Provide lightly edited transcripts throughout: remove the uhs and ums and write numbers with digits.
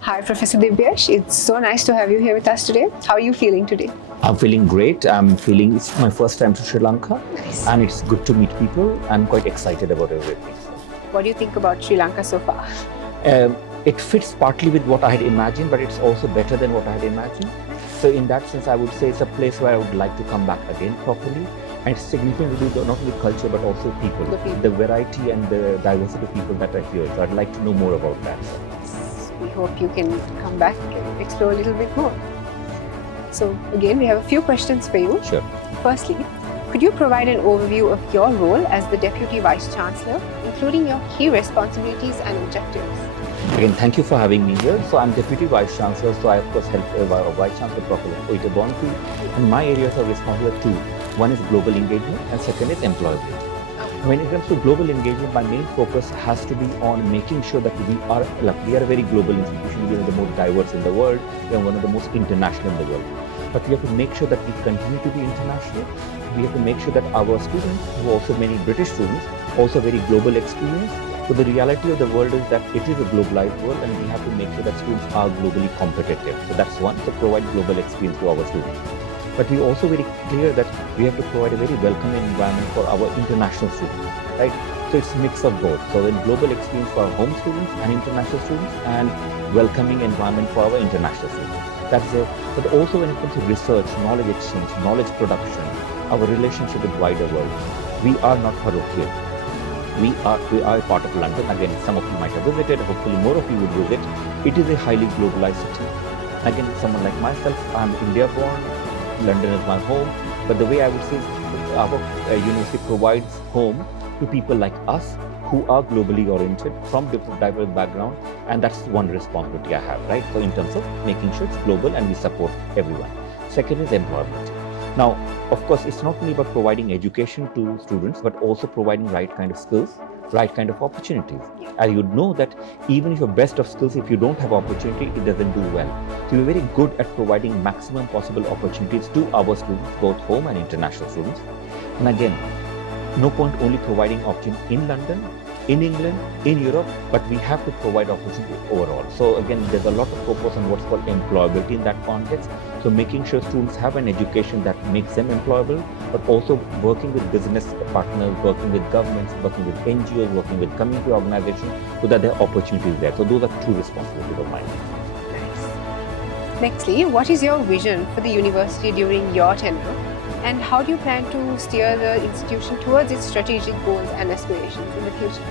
Hi, Professor Dibyesh. It's so nice to have you here with us today. How are you feeling today? I'm feeling great. It's my first time to Sri Lanka, Nice. and it's good to meet people. I'm quite excited about everything. What do you think about Sri Lanka so far? It fits partly with what I had imagined, but it's also better than what I had imagined. So in that sense, I would say it's a place where I would like to come back again properly. And it's significant to do not only culture, but also people. The variety and the diversity of people that are here. So I'd like to know more about that. We hope you can come back and explore a little bit more. So again, we have a few questions for you. Sure. Firstly, could you provide an overview of your role as the Deputy Vice Chancellor, including your key responsibilities and objectives? Again, thank you for having me here. So I'm Deputy Vice Chancellor, so I of course help Vice Chancellor Professor Oita Bontu, and my areas are responsible for two. One is global engagement and second is employability. When it comes to global engagement, my main focus has to be on making sure that we are a very global institution. We are the most diverse in the world. We are one of the most international in the world. But we have to make sure that we continue to be international. We have to make sure that our students, who are also many British students, also very global experience. So the reality of the world is that it is a globalized world, and we have to make sure that students are globally competitive. So that's one, to provide global experience to our students. But we're also very clear that we have to provide a very welcoming environment for our international students, right? So it's a mix of both. So a global experience for our home students and international students, and welcoming environment for our international students. That's it. But also when it comes to research, knowledge exchange, knowledge production, our relationship with wider world, we are not parochial. We are a part of London. Again, some of you might have visited, hopefully more of you would visit. It is a highly globalized city. Again, someone like myself, I'm India born, London is my home, but the way I would say our university provides home to people like us who are globally oriented from different diverse backgrounds, and that's one responsibility I have, right? So in terms of making sure it's global and we support everyone. Second is employability. Now, of course, it's not only about providing education to students, but also providing right kind of skills, right kind of opportunities. And you know that even if you're best of skills, if you don't have opportunity, it doesn't do well. So we're very good at providing maximum possible opportunities to our students, both home and international students. And again, no point only providing opportunity in London, in England, in Europe, but we have to provide opportunity overall. So again, there's a lot of focus on what's called employability in that context. So making sure students have an education that makes them employable, but also working with business partners, working with governments, working with NGOs, working with community organizations, so that there are opportunities there. So those are two responsibilities of mine. Nice. Nextly, what is your vision for the university during your tenure? And how do you plan to steer the institution towards its strategic goals and aspirations in the future?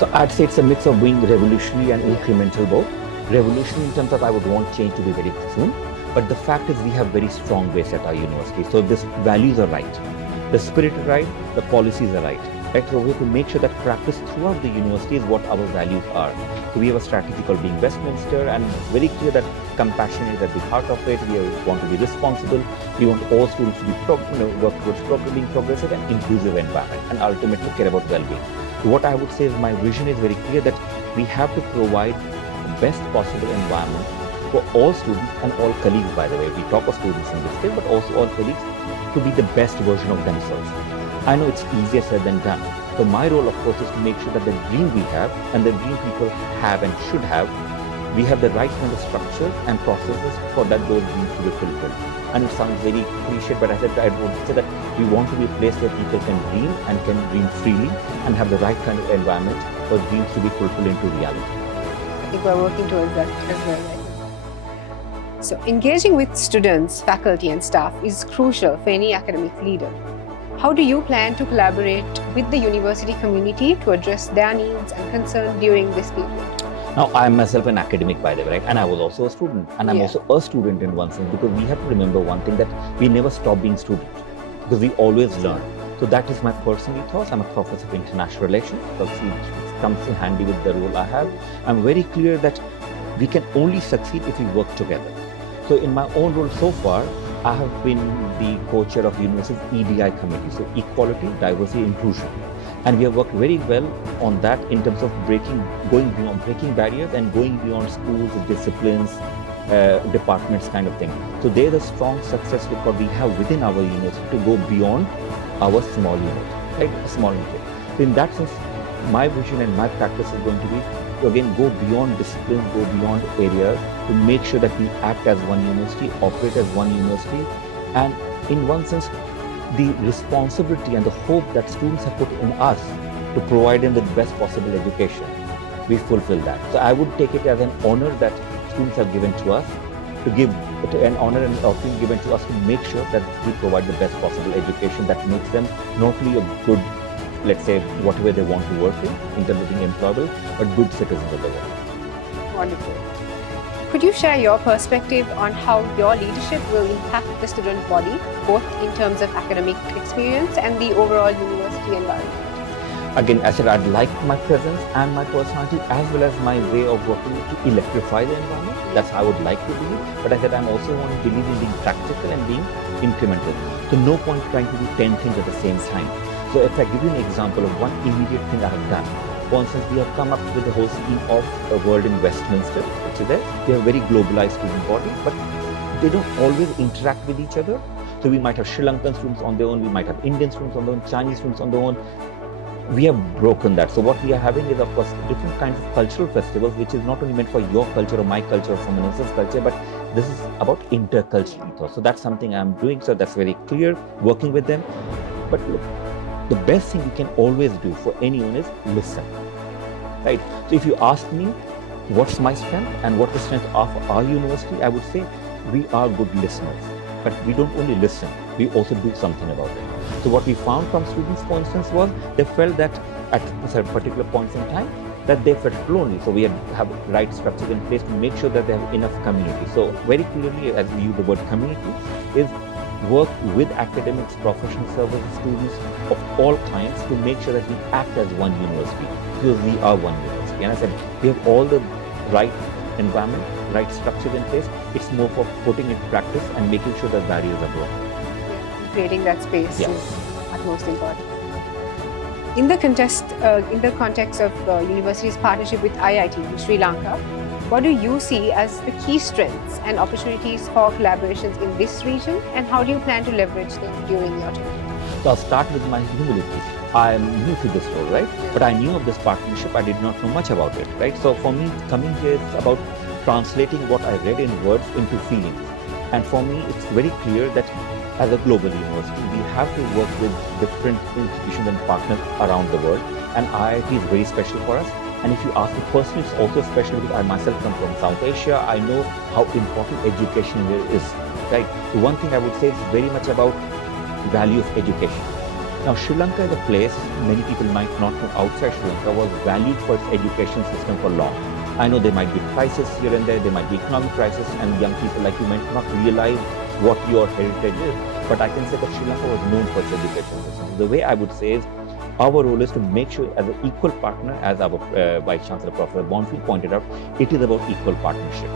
So I'd say it's a mix of being revolutionary and incremental both. Revolutionary in terms of I would want change to be very soon, but the fact is we have very strong base at our university. So these values are right, the spirit is right, the policies are right. Right? So we have to make sure that practice throughout the university is what our values are. So we have a strategy called being Westminster, and it's very clear that compassion is at the heart of it. We want to be responsible. We want all students to be work towards being progressive and inclusive environment, and ultimately care about well-being. So what I would say is my vision is very clear that we have to provide the best possible environment for all students and all colleagues, by the way. We talk of students in this case, but also all colleagues to be the best version of themselves. I know it's easier said than done. So my role, of course, is to make sure that the dream we have and the dream people have and should have, we have the right kind of structures and processes for that those dreams to be fulfilled. And it sounds very cliche, but I would say that we want to be a place where people can dream and can dream freely and have the right kind of environment for dreams to be fulfilled into reality. I think we're working towards that as well, right? So engaging with students, faculty and staff is crucial for any academic leader. How do you plan to collaborate with the university community to address their needs and concerns during this period? Now, I'm myself an academic, by the way, right? And I was also a student. And I'm also a student in one sense, because we have to remember one thing, that we never stop being students, because we always learn. So that is my personal ethos. I'm a professor of international relations. So it comes in handy with the role I have. I'm very clear that we can only succeed if we work together. So in my own role so far, I have been the co-chair of the university's EDI committee, so Equality, Diversity, Inclusion. And we have worked very well on that in terms of going beyond breaking barriers and going beyond schools, disciplines, departments kind of thing. So there's a strong success record we have within our university to go beyond our small unit, right? A small unit. So in that sense, my vision and my practice is going to be to again go beyond discipline, go beyond areas to make sure that we act as one university, operate as one university, and in one sense, the responsibility and the hope that students have put in us to provide them with the best possible education, we fulfill that. So I would take it as an honor that students have given to us, an honor and offering given to us to make sure that we provide the best possible education that makes them not only a good, let's say, whatever they want to work in terms of being employable, but good citizens of the world. Wonderful. Could you share your perspective on how your leadership will impact the student body, both in terms of academic experience and the overall university environment? Again, I said I'd like my presence and my personality as well as my way of working to electrify the environment. That's how I would like to be. But I said I'm also want to believe in being practical and being incremental. So no point trying to do 10 things at the same time. So if I give you an example of one immediate thing I have done. For instance, we have come up with the whole scheme of a world in Westminster, which is there. We have a very globalized student body, but they don't always interact with each other. So we might have Sri Lankan students on their own, we might have Indian students on their own, Chinese students on their own. We have broken that. So what we are having is, of course, different kinds of cultural festivals, which is not only meant for your culture or my culture or someone else's culture, but this is about intercultural ethos. So that's something I'm doing. So that's very clear, working with them. But look, the best thing we can always do for anyone is listen, right? So if you ask me, what's my strength and what's the strength of our university, I would say we are good listeners. But we don't only listen, we also do something about it. So what we found from students, for instance, was they felt that at particular points in time, that they felt lonely. So we have right structures in place to make sure that they have enough community. So very clearly, as we use the word community, is work with academics, professional services, students of all kinds to make sure that we act as one university, because we are one university. And I said, we have all the right environment, right structures in place. It's more for putting it in practice and making sure that barriers are broken. Creating that space is utmost important. In the context of university's partnership with IIT in Sri Lanka, what do you see as the key strengths and opportunities for collaborations in this region, and how do you plan to leverage them during your term? So I'll start with my humility. I am new to this role, right? But I knew of this partnership. I did not know much about it, right? So for me, coming here is about translating what I read in words into feelings. And for me, it's very clear that as a global university, we have to work with different institutions and partners around the world. And IIT is very special for us. And if you ask me personally, it's also special because I myself come from South Asia. I know how important education here is, right? So one thing I would say is very much about value of education. Now, Sri Lanka is a place many people might not know outside Sri Lanka was valued for its education system for long. I know there might be crises here and there might be economic crisis, and young people like you might not realize what your heritage is. But I can say that Sri Lanka was known for its education system. So the way I would say is, our role is to make sure as an equal partner, as our Vice Chancellor Professor Bonfield pointed out, it is about equal partnership.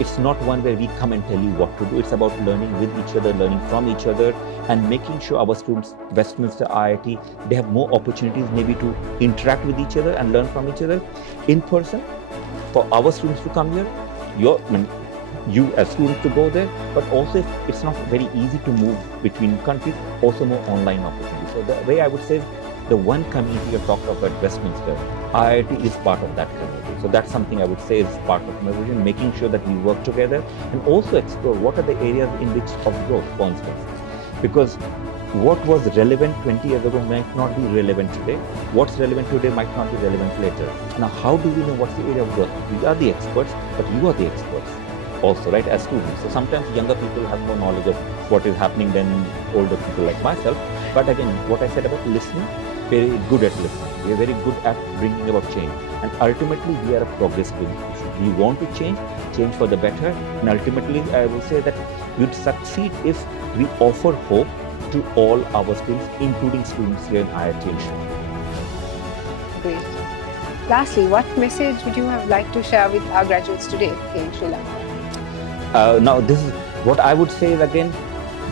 It's not one where we come and tell you what to do. It's about learning with each other, learning from each other, and making sure our students, Westminster, IIT, they have more opportunities maybe to interact with each other and learn from each other in person. For our students to come here, you as students to go there, but also if it's not very easy to move between countries, also more online opportunities. So the way I would say, the one community you talked about at Westminster, IIT is part of that community. So that's something I would say is part of my vision, making sure that we work together and also explore what are the areas in which of growth, for instance. Because what was relevant 20 years ago might not be relevant today. What's relevant today might not be relevant later. Now, how do we know what's the area of growth? We are the experts, but you are the experts also, right, as students. So sometimes younger people have more knowledge of what is happening than older people like myself. But again, what I said about listening, very good at listening. We are very good at bringing about change. And ultimately, we are a progressive institution. We want to change for the better. And ultimately, I will say that we'd succeed if we offer hope to all our students, including students here in IIT in Sri Lanka. Great. Lastly, what message would you have liked to share with our graduates today here in Sri Lanka? Now, this is what I would say is, again,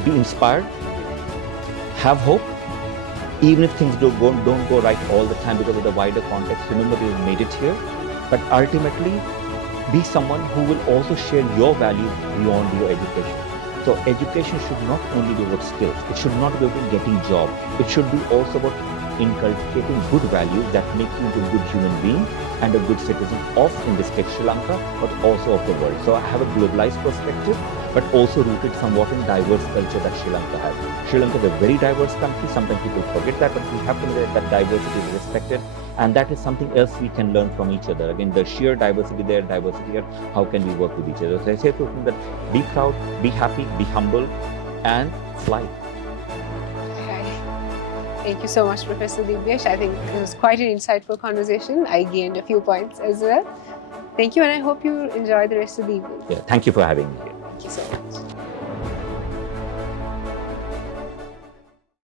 be inspired, have hope. Even if things don't go right all the time because of the wider context, remember we've made it here. But ultimately, be someone who will also share your values beyond your education. So education should not only be about skills. It should not be about getting a job. It should be also about inculcating good values that make you into a good human being and a good citizen of, in this case, Sri Lanka, but also of the world. So I have a globalized perspective, but also rooted somewhat in diverse culture that Sri Lanka has. Sri Lanka is a very diverse country. Sometimes people forget that, but we have to know that diversity is respected, and that is something else we can learn from each other. Again, the sheer diversity there, diversity here, how can we work with each other? So I say to him that be proud, be happy, be humble, and fly. Thank you so much, Professor Dibyesh. I think it was quite an insightful conversation. I gained a few points as well. Thank you, and I hope you enjoy the rest of the evening. Yeah, thank you for having me here. Thank you so much.